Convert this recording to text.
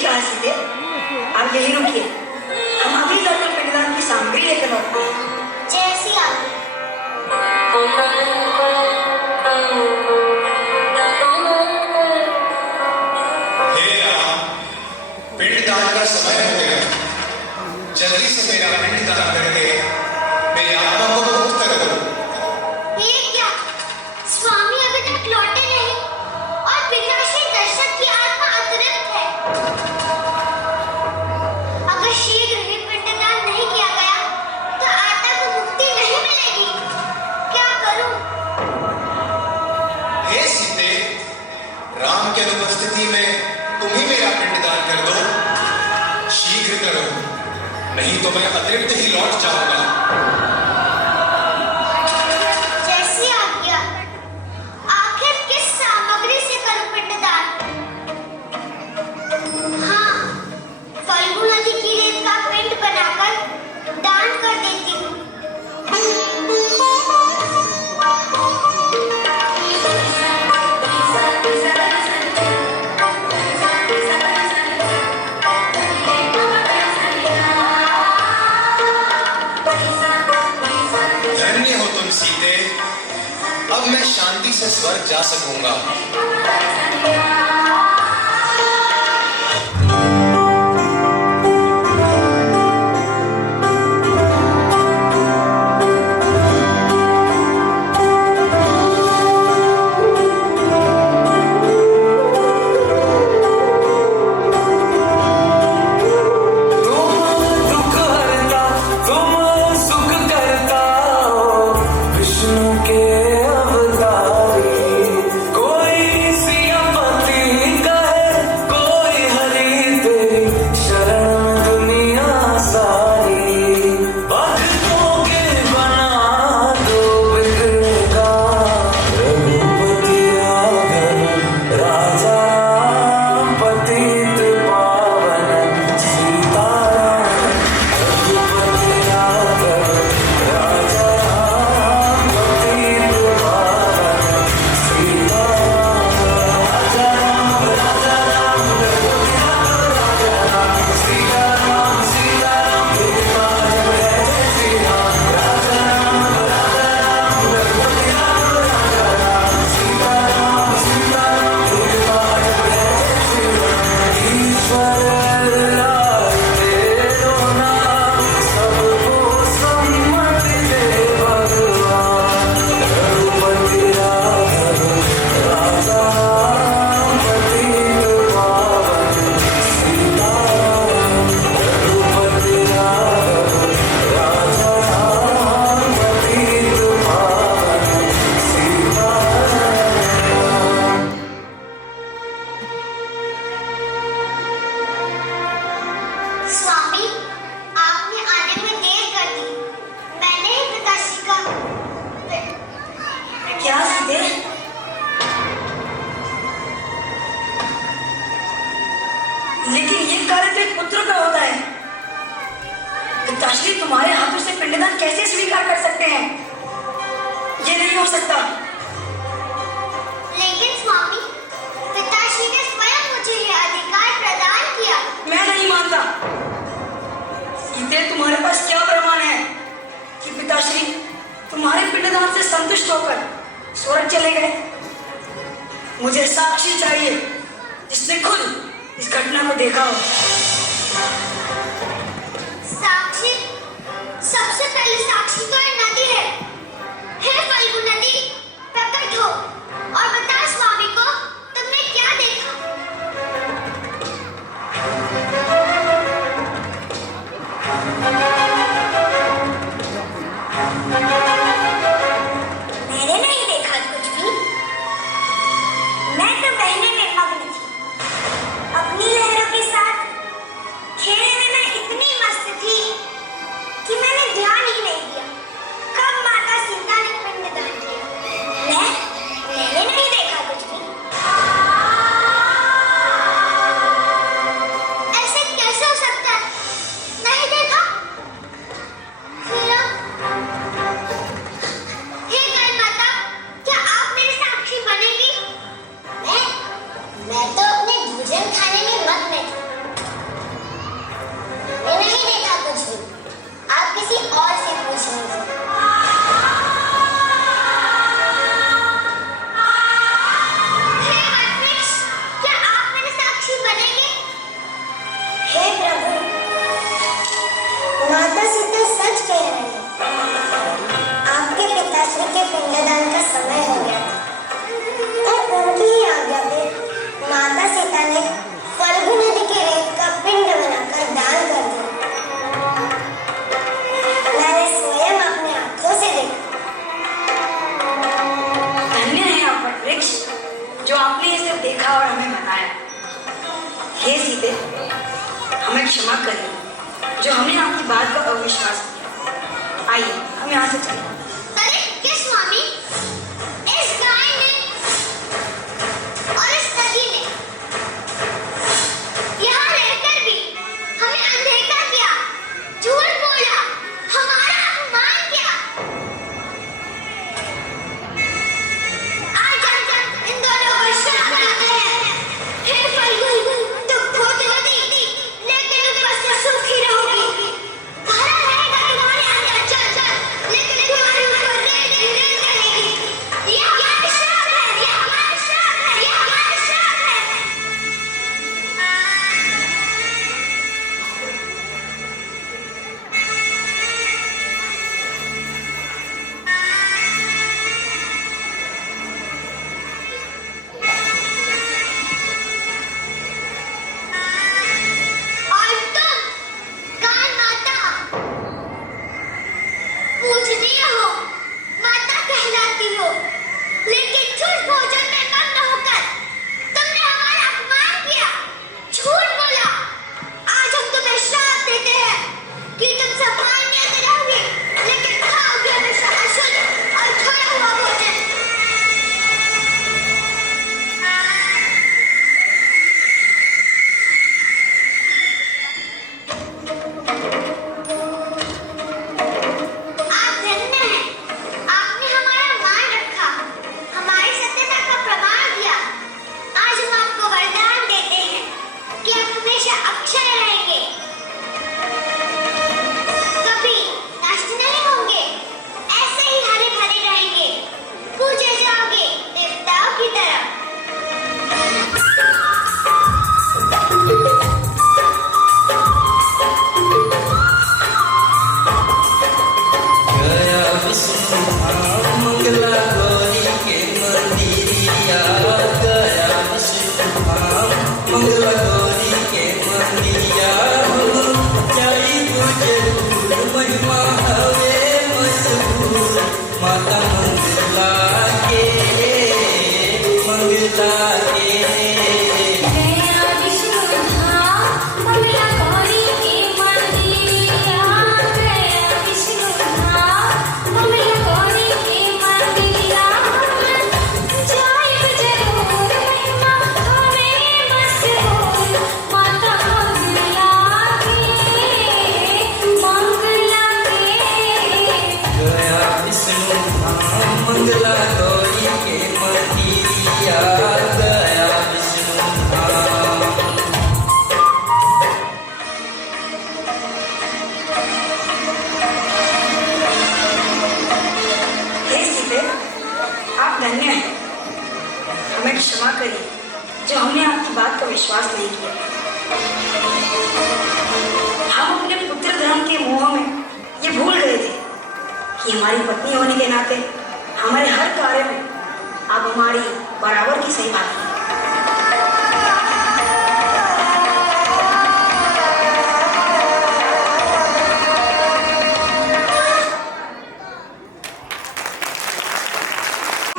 ठीक कहा सीधे, आप यही रुकिए, हम अभी जाकर पिंडदान की सामग्री लेकर लौटते हैं। जैसी आप पिंडदान का समय हो गया, जल्दी से मेरा पिंडदान करके मेरी आत्मा को मुक्त करो। ये क्या, स्वामी अभी तक लौटे नहीं और पिताश्री दशरथ की आत्मा अतृप्त है। अगर शीघ्र ही पिंडदान नहीं किया गया तो आत्मा को मुक्ति नहीं मिलेगी। क्या करूं? हे सीते, राम की अनुपस्थिति में तुम ही मेरा पिंडदान कर दो, शीघ्र करो, नहीं तो मैं अतिरिक्त ही लौट जाऊंगा। जैसी आज्ञा। आखिर किस सामग्री से करूं पिंडदान? हाँ, फल्गु नदी की रेत का पिंड बनाकर दान कर देती हूँ। धन्य हो तुम सीते, अब मैं शांति से स्वर्ग जा सकूंगा। स्वामी, आपने आने में देर कर दी। मैंने ही पिताश्री का क्या सीधे? लेकिन ये कार्य तो एक पुत्र का होता है। पिताश्री तुम्हारे हाथों से पिंडदान कैसे स्वीकार कर सकते हैं? ये नहीं हो सकता। लेकिन स्वामी, पिताश्री ने स्वयं मुझे ये अधिकार प्रदान किया। मैं नहीं मानता। सीते, तुम्हारे पास क्या प्रमाण है कि पिताश्री तुम्हारे पिंडदान से संतुष्ट होकर स्वर्ग चले गए? मुझे साक्षी चाहिए जिसने खुद इस घटना को देखा हो। साक्षी? सबसे पहले साक्षी तो ये नदी है। हे फल्गु नदी, प्रकट हो और बता स्वामी को तुमने क्या देखा। मैंने नहीं देखा कुछ भी। मैं तो बहने में मग्न थी। अपनी लहरों के साथ खेलने में मैं इतनी मस्त थी कि मैंने ध्यान ही नहीं दिया कब माता सीता ने पिंडदान किया। मैंने नहीं देखा कुछ भी। ऐसे कैसे हो सकता है? नहीं देखा? फिर पिताश्री के पिंडदान का समय हो गया था और उनकी ही आज्ञा पे माता सीता ने फल्गु नदी के रेत का पिंड बनाकर दान कर दिया। मैंने स्वयं अपने आंखों से देखा। धन्य है आप वृक्ष जो आपने इसे देखा और हमें बताया। हे सीते, हमें क्षमा करिए जो हमने आपकी बात का अविश्वास किया। आइए हम यहाँ से चलें। अरे क्या स्वामी, इस गाय ने और इस नदी ने यहाँ रहकर भी हमें अनदेखा किया, झूठ बोला, हमारा अपमान किया। आज इन दोनों को श्राप देते हैं। हे फल्गु, तुम धोती नदी लेकिन उपस्थित सूखी रहोगी। भरा रहेगा तुम्हारे अंदर जल, लेकिन तुम्हारे ऊपर रेत ही रेत रहेगी। यह हमारा श्राप है, यह हमारा श्राप है, यह हमारा श्राप है। और तुम कान माता पूजनीय हो, माता कहलाती हो, लेकिन झूठ भोजन में मग्न होकर तुमने हमारा अपमान किया, झूठ बोला। आज हम तुम्हें श्राप देते हैं कि तुम सामान्य से रहोगे, लेकिन खाओगे हमेशा अशुद्ध और खोया हुआ भोजन। आप धन्य हैं, आपने हमारा मान रखा, हमारी सत्यता का प्रमाण दिया। आज हम आपको वरदान देते हैं कि आप हमेशा अक्षय रहेंगे, कभी नष्ट नहीं होंगे, ऐसे ही हरे भरे रहेंगे, पूजे जाओगे देवताओं की तरह। गया विष्णु धाम मंगला गौरी के मंदिरिया। गया विष्णु धाम मंगला गौरी के मंदिरिया। जाई तू जरूर, महिमा हवे मशहूर। माता मंगला के, मंगला के। गया विष्णु धाम मंगला गौरी के मंदिरिया। गया विष्णु धाम मंगला गौरी के मंदिरिया। जाई जरूर, महिमा हमें मशहूर। माता मंगला के, मंगला के। गया विष्णु धाम मंगला गौरी के मंदिरिया। गया विष्णु धाम। हे सीते, आप धन्य हैं। हमें क्षमा करिए जो हमने आपकी बात का विश्वास नहीं किया। हम अपने पुत्र धर्म के मोह में ये भूल गए थे कि हमारी पत्नी होने के नाते हमारे हर कार्य में आप हमारी बराबर की सहभागी